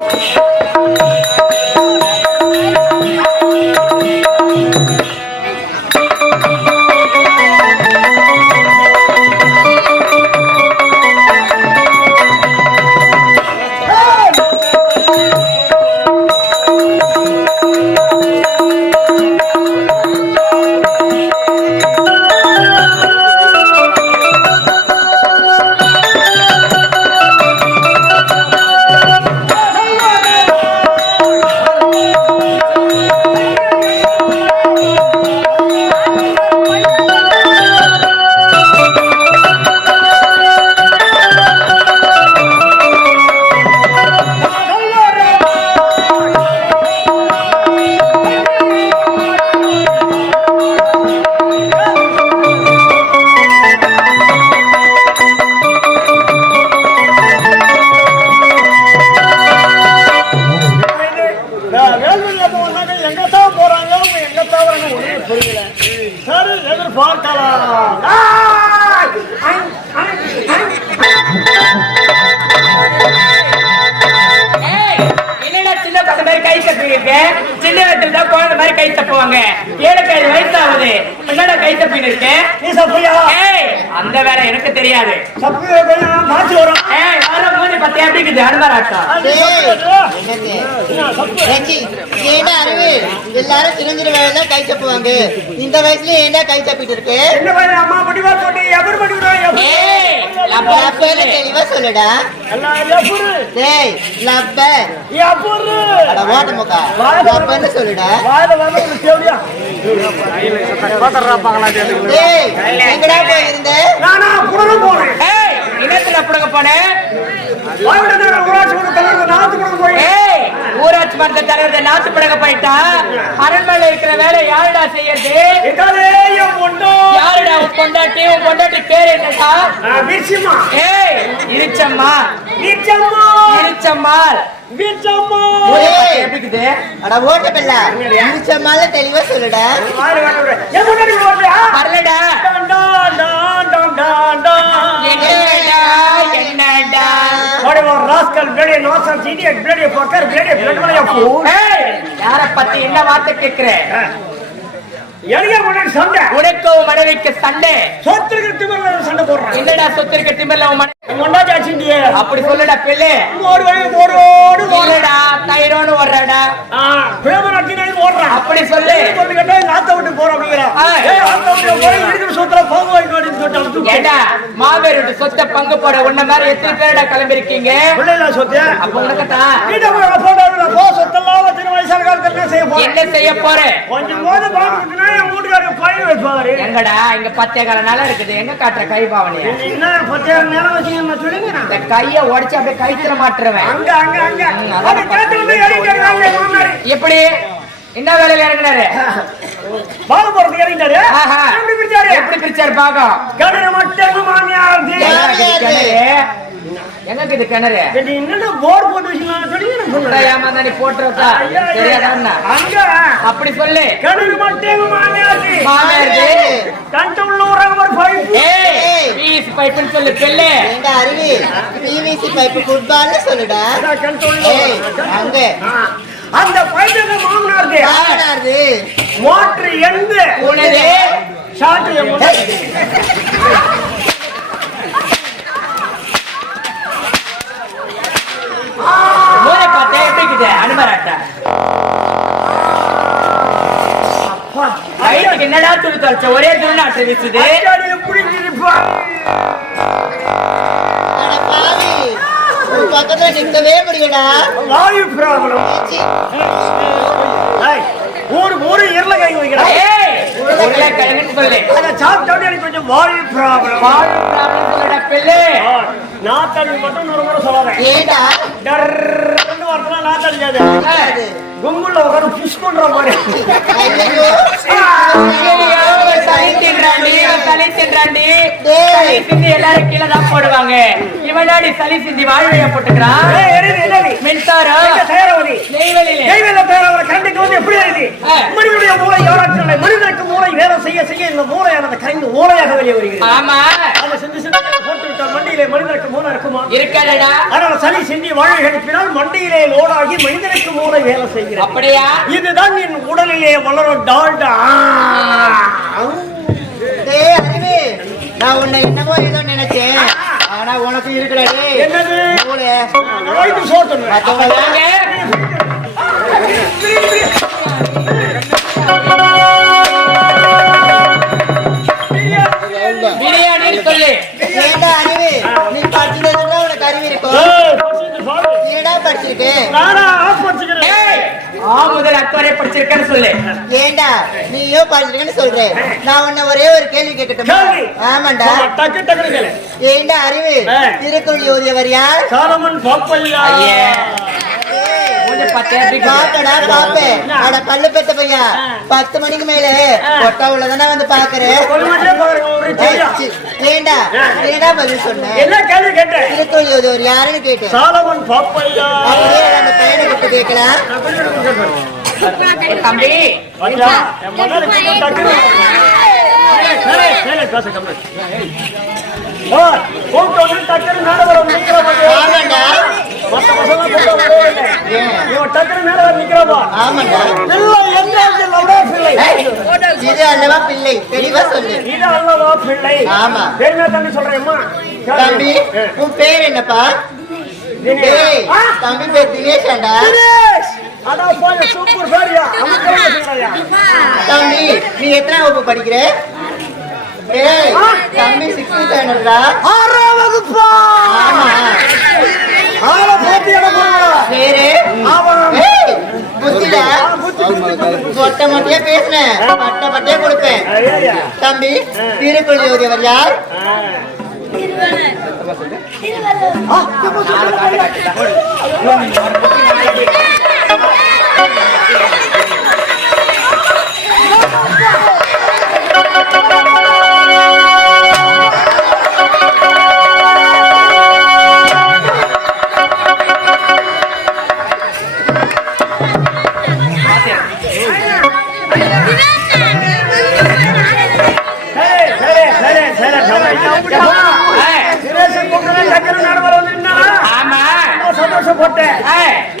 Oh. பசங்க மாதிரி கை தப்பிங்க சின்ன வயசுல தான் குழந்தை மாதிரி கை தப்புவாங்க. ஏழுக்கு ஐந்து வயசு ஆகுது என்னடா கை தப்பின்னு இருக்கு. நீ சப்பையா? ஏய் அந்த வேலை எனக்கு தெரியாது. மாற்றி வரும் மூஞ்சி பத்தி எப்படி இருக்குது? அறிவு எல்லாரும் சின்னஞ்சிறு வயதுல கை தப்புவாங்க. இந்த வயசுல ஏண்டா கை தப்பிட்டு இருக்கு? அம்மா முடிவா சொல்லி லப்பா லப்பர்னு தெளிவா சொல்லுடா? லப்பர். அட ஓட்ட முக்கா. லப்பர்னு சொல்லுடா. வாயில வந்து ஒரு தேவையா டேய் எங்கடா போயிருந்த? நானா புடவை போறேன் ஏய் இனத்துல புடுங்க போனேன். ஊராட்சி போய் மன்ற தலைவர் நாத்து படக போயிட்டா? அரண்மனையில இருக்கிற வேலை யாருடா செய்யறது? யாருடா உன் பொண்டாட்டி? உன் பொண்டாட்டி பேர் என்னடா? ஏய் இருச்சம்மா வீச்சம்மா இருச்சம்மாள். எப்படி அட ஓட்ட பிள்ள. முடிச்சமால தெளிவா சொல்லுடா? வரலடா. bloody fucker, bloody blood money of fool. ஏய் யார பத்தி என்ன வார்த்தை கேக்குற எளிய முன்னாடி சண்டை. உனக்கு உன் மனைவிக்கு சண்டை. சொத்துக்கு திமிர்ல சண்டை போடுறான். என்னடா சொத்து இருக்க திமிர்ல மனைவி? அப்படி சொல்லுடா பிள்ளை. ஒரு வழி ஓடோடு இல்லடா தைரோன்னு வர்றடா. பேமன் அடிச்சு ஓடுறான் அப்படி சொல்லு. ஆத்த விட்டு போறோம் அப்படிங்கிறான் சொத்துல போக வாங்கிட்டு சொல்லிட்டு ஏடா மாவேரோட சொத்தை பங்கு போட உன்ன மாதிரி எத்தனை பேரடா கிளம்பிருக்கீங்க சொத்து அப்ப உனக்குத்தான் வீட்டை போய் என்ன செய்ய போறேன்? கொஞ்சம் போது என் வைப்பாரு எங்கடா? இங்க பத்தே கால நாளா இருக்குது. எங்க காட்டுற கை பாவனைய? என்ன பத்தாயிரம் நேரம் வச்சுக்கணும் சொல்லுங்க இந்த கைய உடைச்சு அப்படியே கைத்திர மாட்டுருவேன் அங்க அங்க அங்க. எப்படி? என்ன வேலையில இறங்குனாரு? பால் போறதுக்கு இறங்கிட்டாரு. ஆஹா. எப்படி பிடிச்சாரு எப்படி பிரிச்சாரு பாகம்? கிணறு மட்டும் மாமியார். எங்க இருக்குது கிணறு? எங்க என்னென்ன போர் போட்டு வச்சுக்கலாம் சொல்லி எனக்கு நீ போட்டுருக்கா? தெரியாதா அங்க. அப்படி சொல்லு. கிணறு மட்டும் மாமியார். மாமியார். கண்ட உள்ள ஒரு ஒரு பைப் ஏய் சொல்லு பெல்லு ஏண்டா அறிவு பிவிசி ஃபுட்பால்னு சொல்லுடா. கண்ட உள்ள ஏய் அங்க. அந்த பைப்புக்கு மாமனார் தீ. யாராரு மோட்டர் எந்த உனது ஷாட்டு எம்ம- மூளை பார்த்தா எப்படி இருக்குது அனுமராட்டா வயிற்றுக்கு என்னடா துணி தொலைச்ச ஒரே துணிநாட்டு வீசுது பக்கத்துல நிக்கவே முடியடா வாயு ப்ராப்ளம் ஊரு ஊரு இருள கை வைக்கிறான் ஏய் உருளைக்கிழங்குன்னு சொல்லு. அதை சாப்பிட்டோட எனக்கு கொஞ்சம் வாயு ப்ராப்ளம் சொல்லுடா பெல்லு நாத்தாளி மட்டும் நூறு முறை சொல்லாதேன் ஏண்டா டர்ன்னு வரதுலாம் நாத்தாளிக்காது அது கும்பல்ல உட்காந்து புஷ் பண்ற மாதிரி ஐயோ ஐயையோ, சளி சளி. சளி சிந்தி எல்லாரும் கீழே தான் போடுவாங்க. இவனாடி சளி சிந்தி வாழ்வைய போட்டுக்கிறான். மின்சாரம். மனிதனுக்கு மூளை வேலை செய்ய செய்ய இந்த மூளையானது கரைந்து மூளையாக வெளியே வருகிறது. ஆமா. அதை சிந்து சிந்து போட்டு விட்டால் மண்டியிலே மனிதனுக்கு மூளை இருக்குமா? இருக்காதடா அதனால் சனி செஞ்சு வாழை கழிப்பினால் மண்டியிலே லோடாகி மனிதனுக்கு மூளை வேலை செய்கிறது. அப்படியா? இதுதான் என் உடலிலே வளரும் டால்டா டேய் அறிவு நான் உன்னை என்னமோ ஆனா உனக்கு இருக்குடா பிரியாணி சொல்லு. ஏண்டா அறிவு நீ படிச்சதுன்னா உனக்கு அறிவு இருக்கும். நீ என்ன படிச்சிருக்க நானா ஆஃப் வச்சுக்கிறேன் ஏய், ஆ முதல் அக்கறை படிச்சிருக்கேன்னு சொல்லு. ஏண்டா? நீயோ படிச்சிருக்கன்னு சொல்ற. நான் உன்னை ஒரே ஒரு கேள்வி கேட்கட்டுமா. ஆமாண்டா. ஆமா, டக்கு டக்குனு கேளு. ஏண்டா அறிவு. திருக்குறள் ஓதியவர் யார்? சாலமன் பாப்பையா. பாப்படா பாப்பே அட பல்லு பெத்த பையா பத்து மணிக்கு மேல ஒட்டா உள்ளதானே வந்து பாக்குறேன் ஒரு ஒரு. ஏண்டா ஏண்டா பதில் சொன்ன? என்ன கேள்வி கேட்டேன்? ஓதியவர் யாருன்னு கேட்டேன். சாலமன் பாப்பையா? அப்படியே அந்த பையனை விட்டு கேட்கலாம். தம்பி. கூப்பிட்டு வந்து மேல வர. மத்த பசங்க கூப்பிட்டா வரவே இல்லை. ஏன்? இவன் டக்குனு மேல வந்து நிக்கிறப்பா. ஆமாண்டா பிள்ளை எங்க இருக்கு? லவ்டா பிள்ளை. இது அல்லவா பிள்ளை தெளிவா சொல்லு இது அல்லவா பிள்ளை? ஆமா. பெருமையா தம்பி சொல்றேம்மா. தம்பி உன் பேர் என்னப்பா தம்பி பேர் தினேஷாண்டா. தம்பி நீ எத்தனை வகுப்பு படிக்கிற தம்பி சிக்ஸ்த் ஸ்டாண்டர்டா ஆறாம் வகுப்பா. ஆமா ஆளை பார்த்து இடம் போடுங்களா? பேரு ஆமா. ஏய், புத்திடா ஆ, புத்தி, புத்தி, புத்தி. மொட்டை மொட்டையா பேசுனேன் பட்டை பட்டையா கொடுப்பேன் ஐயா. தம்பி திருக்குறள் ஓதியவர் யார் ஆ.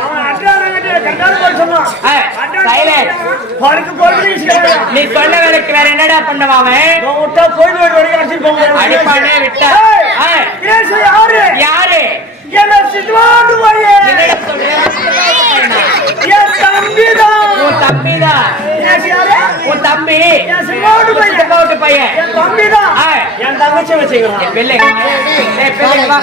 அவன் சொன்னான். நீ சொன்ன வேலைக்கு வேற என்னடா பண்ணுவான் அவன்? விட்டா போய் போய் வரைக்கும். அடிப்பானே, விட்டா. சுரேஷ் யாரு? யாரு என்ன சித்துவாண்டு? என் தம்பிதான். உன் தம்பிதான்? உன் தம்பி என் சித்துவாண்டு பையன். சித்தப்பாவுட்டு பையன் என் தம்பிதான். என் தங்கச்சி வச்சுக்கிறான். வெள்ளை ஏய், பெரிய வா.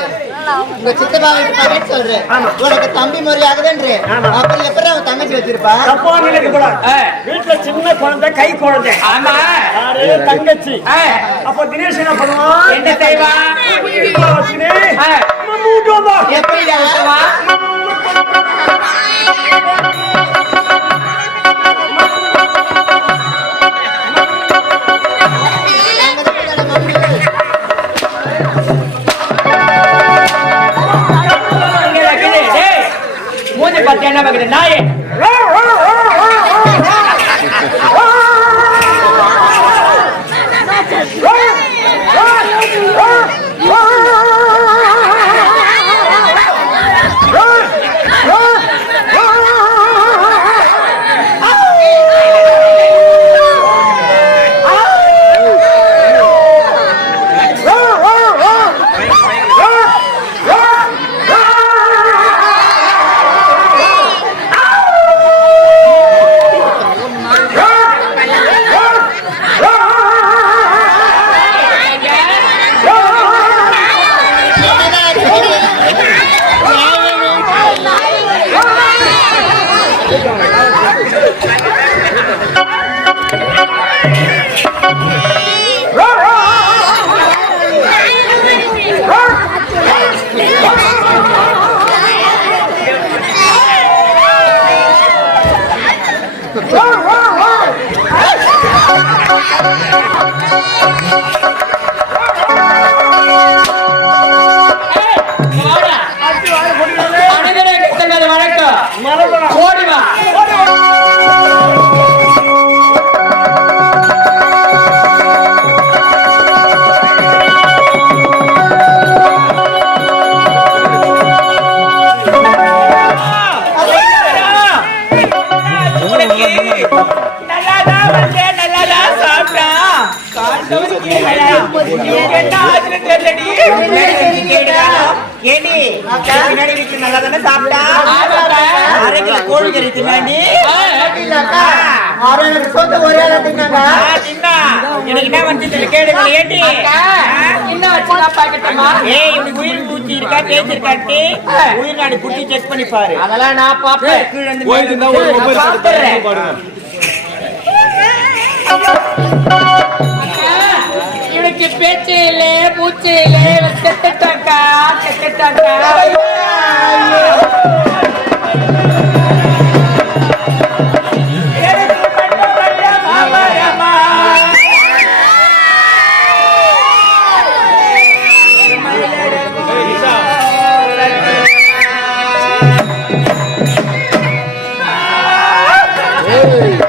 உங்க சித்தப்பா வீட்டு பையன் சொல்றேன். உனக்கு தம்பி முறை ஆகுதுன்ற ஆமா. அப்புறம் எப்படி அவன் தங்கச்சி வச்சிருப்பா? தப்பா நினைக்க கூடாது. ஏய், வீட்டுல சின்ன குழந்தை கை குழந்தை. ஆமா. யாரு? தங்கச்சி. அப்ப தினேஷ் என்ன பண்ணுவான் என்ன செய்வான் வீட்டுல பார்த்து என்ன பார்க்குது நாயே. ஏண்டி பின்னாடி வீட்டு நல்லா தானே சாப்பிட்டா அரை கிலோ கோழிக்கறி தின்னாண்டி ஆ, சொந்த ஒரே தின்னாங்க தின்னா எனக்கு என்ன வந்து கேளுங்க ஏண்டி பாக்கட்டுமா? ஏய் இவனுக்கு உயிர் பூச்சி இருக்கா தேய்ச்சிருக்காட்டி உயிர் நாடி குட்டி செக் பண்ணி பாரு அதெல்லாம் நான் பாப்பேன் கீழ இருந்து மேல இவனுக்கு செத்துட்டாக்கா செத்துட்டாக்கா Hey!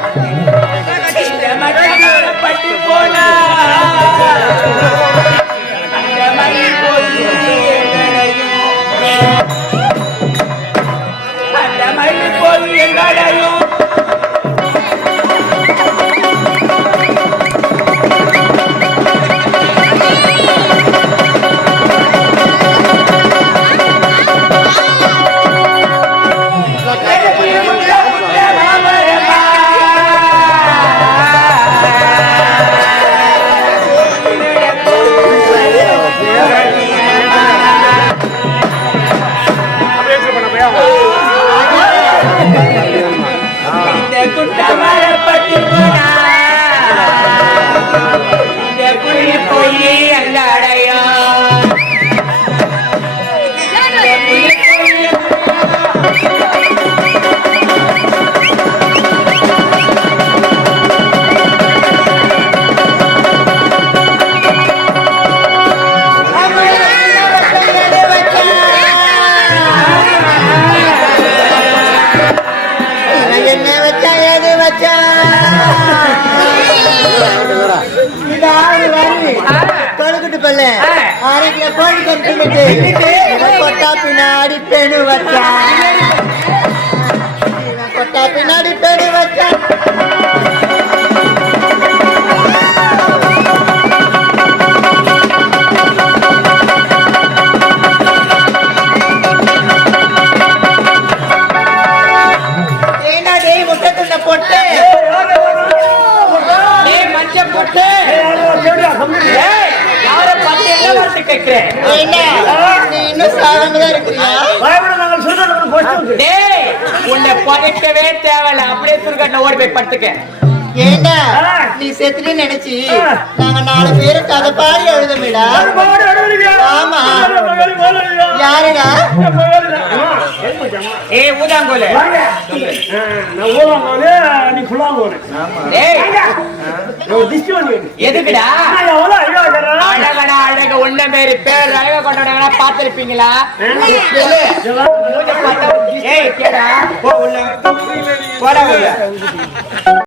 வச்சா ஏது வச்சா? இந்த ஆறு வாரி தொழுக்கிட்டு பல்ல. அரை கிலோ கோழி கறிட்டு கொட்டா பின்னாடி பெணு வச்சா. கொட்டா பின்னாடி பெணு வச்சா. புதைக்கவே தேவையில்ல. அப்படியே சுருக்கட்ட ஓடி போய் படுத்துக்க. ஏண்டா? நீ செத்துட்டு நினைச்சு? நாங்க நாலு பேரு கதை பாடி எழுதமேடா ஆமா. யாருடா? ஏய் ஊதாங்கோலு. நான் நீ எதுக்குடா? அழகடா அழக. உன்ன மாரி பேர் அழக கொண்டாடுறவங்களா பாத்திருப்பீங்களா மூஞ்ச பார்த்தா ஒரு